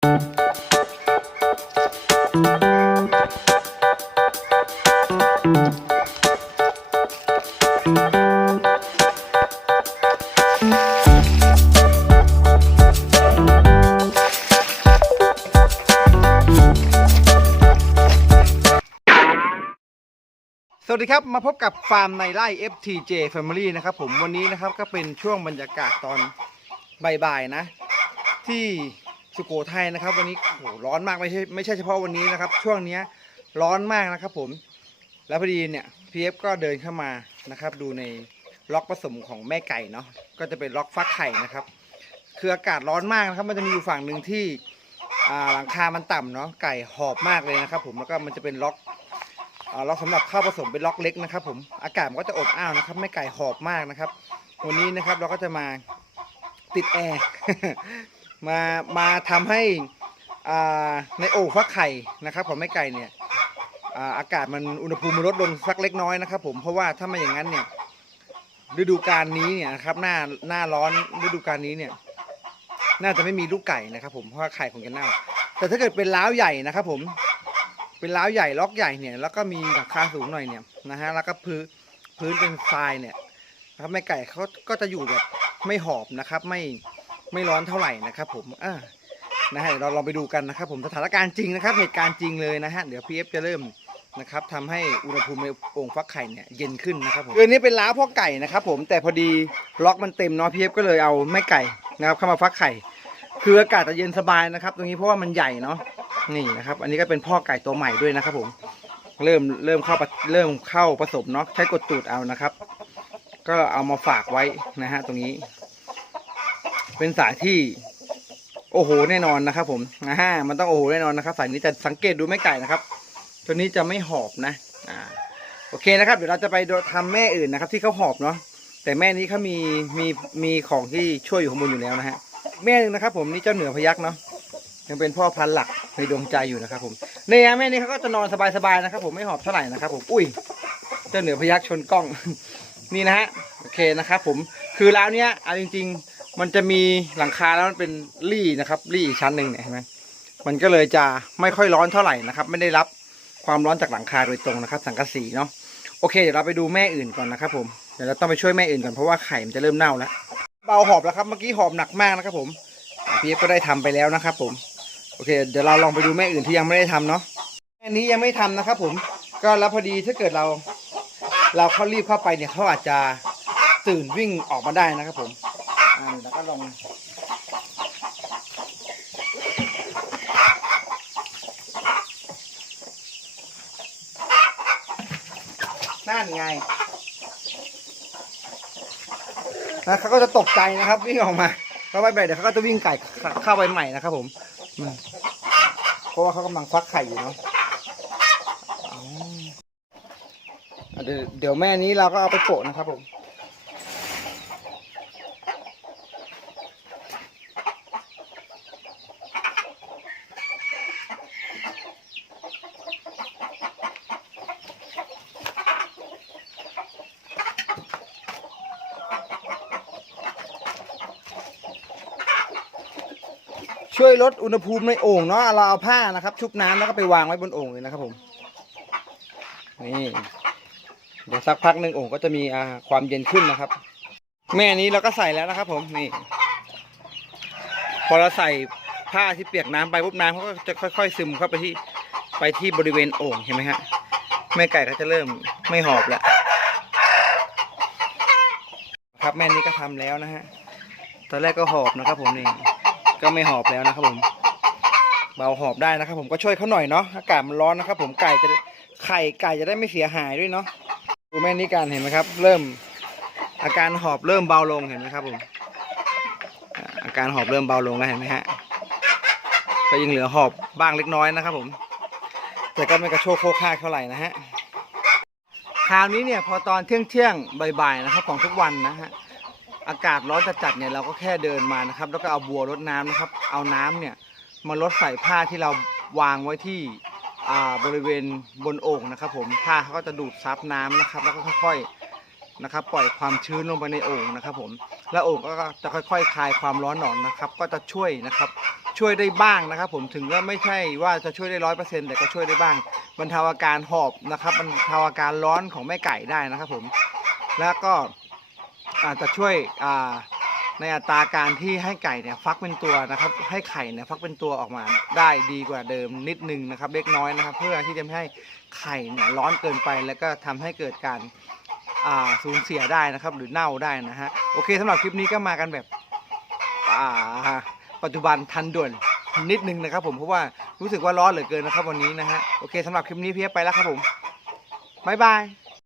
สวัสดีครับ มาพบกับฟาร์มในไร่ FTJ Family นะครับผมวันนี้นะครับก็เป็นช่วงบรรยากาศตอนบ่ายๆนะ ที่ สุโขทัยนะครับ วันนี้โหร้อนมากไม่ใช่ไม่ใช่เฉพาะวันนี้นะครับ ช่วงเนี้ยร้อนมากนะครับ ผม แล้วพอดีเนี่ยพีเอฟก็เดินเข้ามานะครับ ดูในล็อกผสมของแม่ไก่เนาะก็จะเป็นล็อกฟักไข่นะครับ คืออากาศร้อนมากนะครับ มันจะมีอยู่ฝั่งหนึ่งที่หลังคา มันต่ำเนาะไก่หอบมากเลยนะครับ ผมแล้วก็มันจะเป็นล็อกล็อกสำหรับข้าวผสมเป็นล็อกเล็กนะครับ ผมอากาศมันก็จะอบอ้าวนะครับไม่ไก่หอบมากนะครับ วันนี้นะครับเราก็จะมาติดแอร์ มามาทำให้ในโอ่งฟักไข่นะครับของแม่ไก่เนี่ยอากาศมันอุณหภูมิมันลดลงสักเล็กน้อยนะครับ ผมเพราะว่าถ้าไม่อย่างนั้นเนี่ยฤดูกาลนี้เนี่ยนะครับหน้าหน้าร้อนฤดูกาลนี้เนี่ย น่าจะไม่มีลูกไก่นะครับ ผมเพราะว่าไข่คงจะเน่า แต่ถ้าเกิดเป็นล้าวใหญ่นะครับ ผมเป็นล้าวใหญ่ล็อกใหญ่เนี่ยแล้วก็มีหลังคาสูงหน่อยเนี่ยนะฮะแล้วก็พื้นพื้นเป็นทรายเนี่ยนะครับแม่ไก่เขาก็จะอยู่แบบไม่หอบนะครับ ไม่ ไม่ร้อนเท่าไหร่นะครับ ผมอ่านะฮะเดี๋ยวเราลองไปดูกันนะครับ ผมสถานการณ์จริงนะครับ เหตุการณ์จริงเลยนะฮะเดี๋ยวพีเอฟจะเริ่มนะครับทำให้อุณหภูมิในโอ่งฟักไข่เนี่ยเย็นขึ้นนะครับผมคืออนนี้เป็นล้าวพ่อไก่นะครับ ผมแต่พอดีล็อกมันเต็มเนาะพีเอฟก็เลยเอาแม่ไก่นะครับ เข้ามาฟักไข่ คืออากาศจะเย็นสบายนะครับ ตรงนี้เพราะว่ามันใหญ่เนาะนี่นะครับ อันนี้ก็เป็นพ่อไก่ตัวใหม่ด้วยนะครับ ผมเริ่มเริ่มเข้าเริ่มเข้าผสมเนาะใช้กดตูดเอานะครับ ก็เอามาฝากไว้นะฮะตรงนี้ เป็นสายที่โอ้โหแน่นอนนะครับ ผมนะฮะมันต้องโอ้โหแน่นอนนะครับ สายนี้จะสังเกตดูแม่ไก่นะครับ ตัวนี้จะไม่หอบนะ อ่า โอเคนะครับ เดี๋ยวเราจะไปดูทำแม่อื่นนะครับ ที่เขาหอบเนาะแต่แม่นี้เขามีมีมีของที่ช่วยอยู่ข้างบนอยู่แล้วนะฮะแม่หนึงนะครับ ผมนี่เจ้าเหนือพยักเนาะยังเป็นพ่อพันธุ์หลักในดวงใจอยู่นะครับ ผมเนี่ยแม่นี่เขาก็จะนอนสบายๆนะครับ ผมไม่หอบเท่าไหร่นะครับ ผมอุ้ยเจ้าเหนือพยักชนกล้องนี่นะฮะโอเคนะครับ ผมคือร้านเนี้ยเอาจริง ๆ มันจะมีหลังคาแล้วมันเป็นรี่นะครับรี่อีกชั้นหนึ่งเนี่ยเห็นไหมมันก็เลยจะไม่ค่อยร้อนเท่าไหร่นะครับ ไม่ได้รับความร้อนจากหลังคาโดยตรงนะครับ สังกะสีเนาะโอเคเดี๋ยวเราไปดูแม่อื่นก่อนนะครับผมเดี๋ยวเราต้องไปช่วยแม่อื่นก่อนเพราะว่าไข่มันจะเริ่มเน่าแล้วเบาหอบแล้วครับเมื่อกี้หอบหนักมากนะครับผมพี่เอฟก็ได้ทำไปแล้วนะครับผมโอเค เดี๋ยวเราลองไปดูแม่อื่นที่ยังไม่ได้ทำเนาะแม่นี้ยังไม่ทำนะครับ ผม ก็แล้วพอดีถ้าเกิดเรา เราเข้ารีบเข้าไปเนี่ยเขาอาจจะตื่นวิ่งออกมาได้นะครับผม อ่าแล้วก็ลงนั่นไงนะเขาก็จะตกใจนะครับวิ่งออกมาเพราไป็นไรเดี๋ยวเขาก็จะวิ่งไก่เข้าไปใหม่นะครับผมเพราะว่าเขากำลังฟักไข่อยู่เนาะเดี๋ยวแม่นี้เราก็เอาไปโปะนะครับผม ช่วยลดอุณหภูมิในโอ่งเนาะเราเอาผ้านะครับ ชุบน้ำแล้วก็ไปวางไว้บนโอ่งเลยนะครับผมนี่เดี๋ยวสักพักหนึ่งโอ่งก็จะมีความเย็นขึ้นนะครับ แม่นี้เราก็ใส่แล้วนะครับ ผมนี่ พอเราใส่ผ้าที่เปียกน้ำไปปุ๊บน้ำเขาก็จะค่อยๆ ซึมเข้าไปที่ไปที่บริเวณโอ่งเห็นไหมฮะแม่ไก่ก็จะเริ่มไม่หอบแล้วครับแม่นี้ก็ทำแล้วนะฮะตอนแรกก็หอบนะครับ ผมนี่ ก็ไม่หอบแล้วนะครับผมเบาหอบได้นะครับ ผมก็ช่วยเขาหน่อยเนาะอากาศมันร้อนนะครับ ผมไก่จะไข่ไก่จะได้ไม่เสียหายด้วยเนาะดูแม่นิการเห็นไหมครับ เริ่ม อาการหอบเริ่มเบาลงเห็นไหมครับ ผม อาการหอบเริ่มเบาลงแล้วเห็นไหมฮะก็ยังเหลือหอบบ้างเล็กน้อยนะครับ ผม แต่ก็ไม่กระโชกโคกคากเท่าไหร่นะฮะคราวนี้เนี่ยพอตอนเที่ยงเที่ยงบ่ายๆนะครับ ของทุกวันนะฮะ อากาศร้อนจัดๆเนี่ยเราก็แค่เดินมานะครับ แล้วก็เอาบัวรดน้ำนะครับ เอาน้ำเนี่ยมาลดใส่ผ้าที่เราวางไว้ที่บริเวณบนโอ่งนะครับ ผมผ้าเขาก็จะดูดซับน้ำนะครับ แล้วก็ค่อยๆนะครับ ปล่อยความชื้นลงไปในโอ่งนะครับ ผมแล้วโอ่งก็จะค่อยๆคลายความร้อนออกนะครับ ก็จะช่วยนะครับ ช่วยได้บ้างนะครับ ผมถึงก็ไม่ใช่ว่าจะช่วยได้ร้อยเปอร์เซ็นต์แต่ก็ช่วยได้บ้างบรรเทาอาการหอบนะครับบรรเทาอาการร้อนของแม่ไก่ได้นะครับ ผมแล้วก็ อาจจะช่วยในอัตราการที่ให้ไก่เนี่ยฟักเป็นตัวนะครับ ให้ไข่เนี่ยฟักเป็นตัวออกมาได้ดีกว่าเดิมนิดนึงนะครับเล็กน้อยนะครับ เพื่อที่จะไม่ให้ไข่เนี่ยร้อนเกินไป แล้วก็ทำให้เกิดการสูญเสียได้นะครับ หรือเน่าได้นะฮะโอเคสำหรับคลิปนี้ก็มากันแบบปัจจุบันทันด่วนนิดนึงนะครับ ผมเพราะว่ารู้สึกว่าร้อนเหลือเกินนะครับวันนี้นะฮะโอเคสำหรับคลิปนี้พี่ไปแล้วครับผมบ๊ายบาย